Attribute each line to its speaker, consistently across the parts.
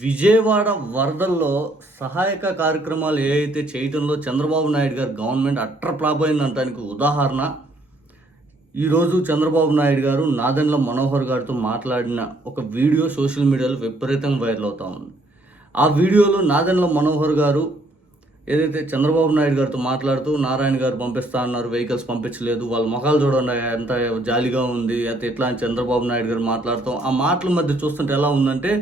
Speaker 1: విజయవాడ వరదల్లో సహాయక కార్యక్రమాలు ఏ అయితే చేయటంలో చంద్రబాబు నాయుడు గారు గవర్నమెంట్ అట్ర ఫ్లాప్ అయిందంటానికి ఉదాహరణ. ఈరోజు చంద్రబాబు నాయుడు గారు నాదెండ్ల మనోహర్ గారితో మాట్లాడిన ఒక వీడియో సోషల్ మీడియాలో విపరీతంగా వైరల్ అవుతా ఉంది. ఆ వీడియోలో నాదెండ్ల మనోహర్ గారు ఏదైతే చంద్రబాబు నాయుడు గారితో మాట్లాడుతూ నారాయణ గారు పంపిస్తా అన్నారు వెహికల్స్ పంపించలేదు వాళ్ళ మొఖాలు చూడండి ఎంత జాలిగా ఉంది అయితే ఎట్లా అని చంద్రబాబు నాయుడు గారు మాట్లాడుతాం ఆ మాటల మధ్య చూస్తుంటే ఎలా ఉందంటే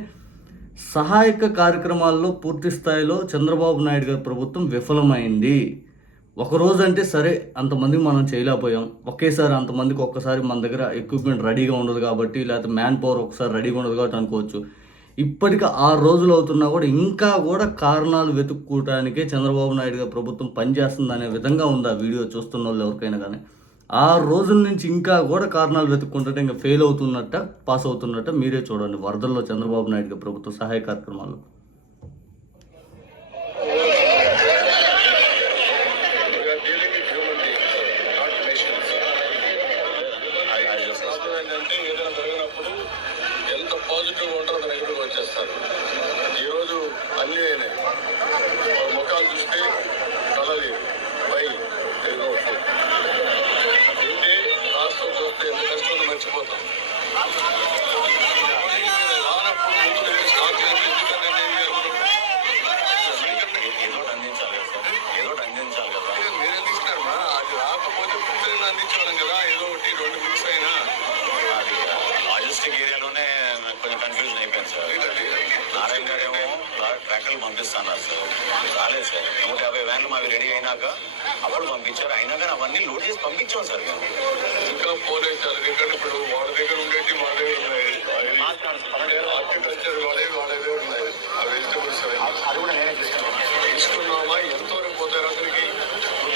Speaker 1: సహాయక కార్యక్రమాల్లో పూర్తి స్థాయిలో చంద్రబాబు నాయుడు గారి ప్రభుత్వం విఫలమైంది. ఒక రోజు అంటే సరే అంతమందికి మనం చేయలేకపోయాం. ఒకేసారి అంతమందికి ఒక్కసారి మన దగ్గర ఎక్విప్మెంట్ రెడీగా ఉండదు కాబట్టి లేకపోతే మ్యాన్ పవర్ ఒకసారి రెడీగా ఉండదు కాబట్టి అనుకోవచ్చు. ఇప్పటికి ఆరు రోజులు అవుతున్నా కూడా ఇంకా కూడా కారణాలు వెతుక్కోవటానికే చంద్రబాబు నాయుడు గారి ప్రభుత్వం పనిచేస్తుంది అనే విధంగా ఉంది ఆ వీడియో చూస్తున్న వాళ్ళు ఎవరికైనా కానీ. ఆ రోజుల నుంచి ఇంకా కూడా కారణాలు వెతుక్కుంటుంటే ఇంకా ఫెయిల్ అవుతున్నట్ట పాస్ అవుతున్నట్ట మీరే చూడండి. వరదల్లో చంద్రబాబు నాయుడు ప్రభుత్వ సహాయ కార్యక్రమాలు
Speaker 2: We are dealing with human beings, not machines. Problem ఏంటంటే ఏదైనా జరిగినప్పుడు ఎంత పాజిటివ్ ఉంటారో తన దగ్గరకు వచ్చేస్తారు ఈరోజు అన్నీ అయినాయి వాళ్ళ ముఖాలు చూస్తే కలలేదు పై ఏదో ఏంటి రాష్ట్రం చూస్తే ఎంత కష్టంలో మర్చిపోతాం రానప్పుడు ముందు వెళ్ళి స్టార్ట్ చేసి ఎందుకంటే నేను
Speaker 3: ఏదో ఒకటి అందించాలి కదా సార్ ఏదో ఒకటి అందించాలి కదా
Speaker 2: మీరు ఎందుకు ఇస్తారమ్మా? అది అయినా అందించడం కదా ఏదో ఒకటి రెండు మిక్స్ అయినా.
Speaker 3: లాజిస్టిక్ ఏరియాలోనే కొంచెం కన్ఫ్యూజన్ అయిపోయింది సార్. నారాయణ గారు ఏమో ట్రాక్టర్లు పంపిస్తున్నారు సార్. రాలేదు సార్. నూట యాభై వ్యాన్లు మావి రెడీ అయినాక అప్పుడు పంపించారు. అయినా కానీ అవన్నీ లోడ్ చేసి పంపించాం సార్
Speaker 2: ఇంకా పోలేదు సార్ ఇక్కడ ఇప్పుడు వాళ్ళ దగ్గర ఉండేటి వాళ్ళ దగ్గర ఉన్నాయి హార్టికల్చర్ వాళ్ళే వాళ్ళ దగ్గర ఉన్నాయి ఆ వెజిటబుల్స్
Speaker 3: అది కూడా నేనే తీసుకున్నాను
Speaker 2: తీసుకున్నామా ఎంతవరకు పోతారు అతనికి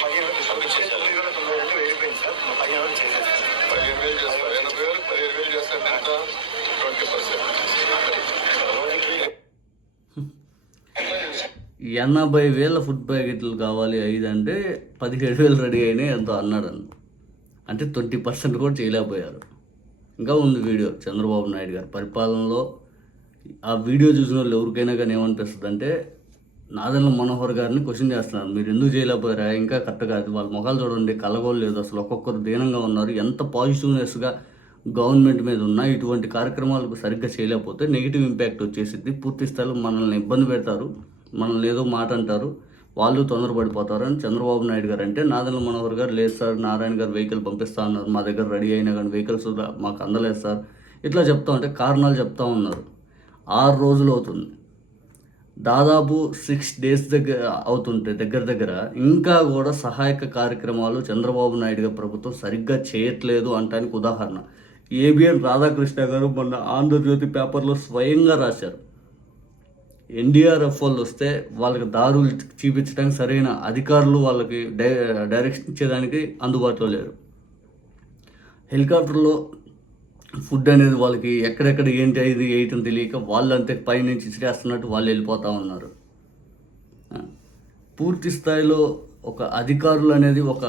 Speaker 3: పదిహేను వేలు పంపించేసారు తొమ్మిది రెండు వెళ్ళిపోయింది సార్ పదిహేను వేలు
Speaker 2: చేస్తారు ఎనభై వేలు పదిహేను వేలు చేస్తారు ఎంత ట్వంటీ పర్సెంట్
Speaker 1: ఎనభై వేల ఫుడ్ ప్యాకెట్లు కావాలి ఐదు అంటే పదిహేడు వేలు రెడీ అయినాయి ఎంతో అన్నాడు అన్న. అంటే ట్వంటీ పర్సెంట్ కూడా చేయలేకపోయారు. ఇంకా ఉంది వీడియో చంద్రబాబు నాయుడు గారి పరిపాలనలో. ఆ వీడియో చూసిన వాళ్ళు ఎవరికైనా కానీ ఏమనిపిస్తుంది అంటే నాదన్ల మనోహర్ గారిని క్వశ్చన్ చేస్తున్నారు. మీరు ఎందుకు చేయలేకపోయారా ఇంకా కరెక్ట్ కాదు. వాళ్ళ ముఖాలు చూడండి కలగోలు లేదు. అసలు ఒక్కొక్కరు దీనంగా ఉన్నారు. ఎంత పాజిటివ్నెస్గా గవర్నమెంట్ మీద ఉన్న ఇటువంటి కార్యక్రమాలకు సరిగ్గా చేయలేకపోతే నెగిటివ్ ఇంపాక్ట్ వచ్చేసింది పూర్తి స్థాయిలో మనల్ని ఇబ్బంది పెడతారు. మనల్ని ఏదో మాట అంటారు. వాళ్ళు తొందరపడిపోతారని చంద్రబాబు నాయుడు గారు అంటే నాదెల్ల మనోహర్ గారు లేదు సార్ నారాయణ గారు వెహికల్ పంపిస్తా ఉన్నారు మా దగ్గర రెడీ అయినా కానీ వెహికల్స్ మాకు అందలేదు సార్. ఇట్లా చెప్తా ఉంటే కారణాలు చెప్తా ఉన్నారు. ఆరు రోజులు అవుతుంది. దాదాపు సిక్స్ డేస్ దగ్గర అవుతుంటే దగ్గర దగ్గర ఇంకా కూడా సహాయక కార్యక్రమాలు చంద్రబాబు నాయుడు గారి ప్రభుత్వం సరిగ్గా చేయట్లేదు అంటానికి ఉదాహరణ. ఏబిఎన్ రాధాకృష్ణ గారు మొన్న ఆంధ్రజ్యోతి పేపర్లో స్వయంగా రాశారు. ఎన్డీఆర్ఎఫ్ వాళ్ళు వస్తే వాళ్ళకి దారులు చూపించడానికి సరైన అధికారులు వాళ్ళకి డై డైరెక్షన్ ఇచ్చేదానికి అందుబాటులో లేరు. హెలికాప్టర్లో ఫుడ్ అనేది వాళ్ళకి ఎక్కడెక్కడ ఏంటి ఇది వేయటం తెలియక వాళ్ళు అంతే పైనుంచి ఇసిరేస్తున్నట్టు వాళ్ళు వెళ్ళిపోతూ ఉన్నారు. పూర్తి స్థాయిలో ఒక అధికారులు అనేది ఒక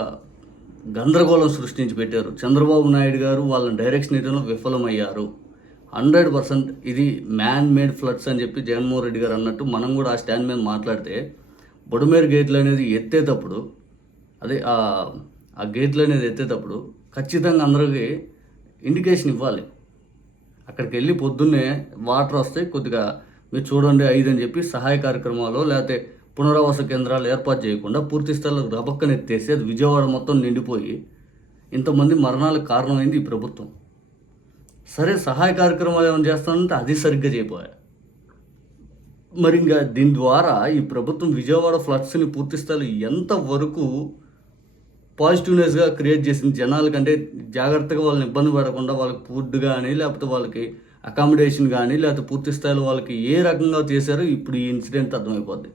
Speaker 1: గందరగోళం సృష్టించి పెట్టారు. చంద్రబాబు నాయుడు గారు వాళ్ళని డైరెక్షన్ ఇవ్వడంలో విఫలమయ్యారు. హండ్రెడ్ పర్సెంట్ ఇది మ్యాన్ మేడ్ ఫ్లడ్స్ అని చెప్పి జగన్మోహన్ రెడ్డి గారు అన్నట్టు మనం కూడా ఆ స్టాండ్ మీద మాట్లాడితే బొడుమేరు గేట్లు అనేది ఎత్తేటప్పుడు అదే ఆ గేట్లు అనేది ఎత్తేటప్పుడు ఖచ్చితంగా అందరికీ ఇండికేషన్ ఇవ్వాలి. అక్కడికి వెళ్ళి పొద్దున్నే వాటర్ వస్తే కొద్దిగా మీరు చూడండి ఐదు అని చెప్పి సహాయ కార్యక్రమాలు లేకపోతే పునరావాస కేంద్రాలు ఏర్పాటు చేయకుండా పూర్తి స్థాయిలో రబక్కన ఎత్తేసి అది విజయవాడ మొత్తం నిండిపోయి ఇంతమంది మరణాలకు కారణమైంది ఈ ప్రభుత్వం. సరే సహాయ కార్యక్రమాలు ఏమైనా చేస్తానంటే అది సరిగ్గా చేయపోయా మరి ఇంకా దీని ద్వారా ఈ ప్రభుత్వం విజయవాడ ఫ్లడ్స్ని పూర్తి స్థాయిలో ఎంతవరకు పాజిటివ్నెస్గా క్రియేట్ చేసింది జనాలకంటే జాగ్రత్తగా వాళ్ళని ఇబ్బంది పడకుండా వాళ్ళకి ఫుడ్ కానీ లేకపోతే వాళ్ళకి అకామిడేషన్ కానీ లేకపోతే పూర్తి స్థాయిలో వాళ్ళకి ఏ రకంగా చేశారో ఇప్పుడు ఈ ఇన్సిడెంట్ అర్థమైపోద్ది.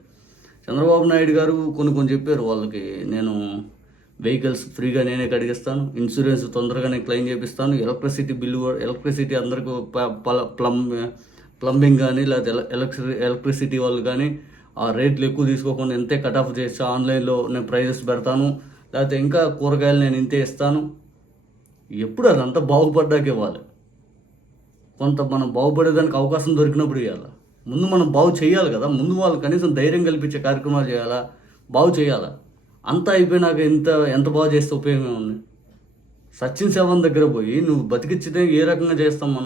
Speaker 1: చంద్రబాబు నాయుడు గారు కొన్ని కొన్ని చెప్పారు వాళ్ళకి నేను వెహికల్స్ ఫ్రీగా నేనే కడిగిస్తాను ఇన్సూరెన్స్ తొందరగానే క్లెయిమ్ చేపిస్తాను ఎలక్ట్రిసిటీ బిల్లు ఎలక్ట్రిసిటీ అందరికీ ప- పల- ప్లమ్ ప్లంబింగ్ కానీ లేకపోతే ఎలక్ట్రి ఎలక్ట్రిసిటీ వాళ్ళు కానీ ఆ రేట్లు ఎక్కువ తీసుకోకుండా ఎంతే కట్ ఆఫ్ చేసి ఆన్లైన్లో నేను ప్రైజెస్ పెడతాను లేకపోతే ఇంకా కూరగాయలు నేను ఇంతే ఇస్తాను. ఎప్పుడు అదంతా బాగుపడ్డాక ఇవ్వాలి కొంత మనం బాగుపడేదానికి అవకాశం దొరికినప్పుడు ఇవ్వాలి ముందు మనం బాగు చేయాలి కదా. ముందు వాళ్ళు కనీసం ధైర్యం కల్పించే కార్యక్రమాలు చేయాలా? బాగు చేయాలా? అంతా అయిపోయినాక ఇంత ఎంత బాగు చేస్తే ఉపయోగం ఉంది సచిన్ సేవన్ దగ్గర పోయి నువ్వు బతికిచ్చితే ఏ రకంగా చేస్తాం మనం?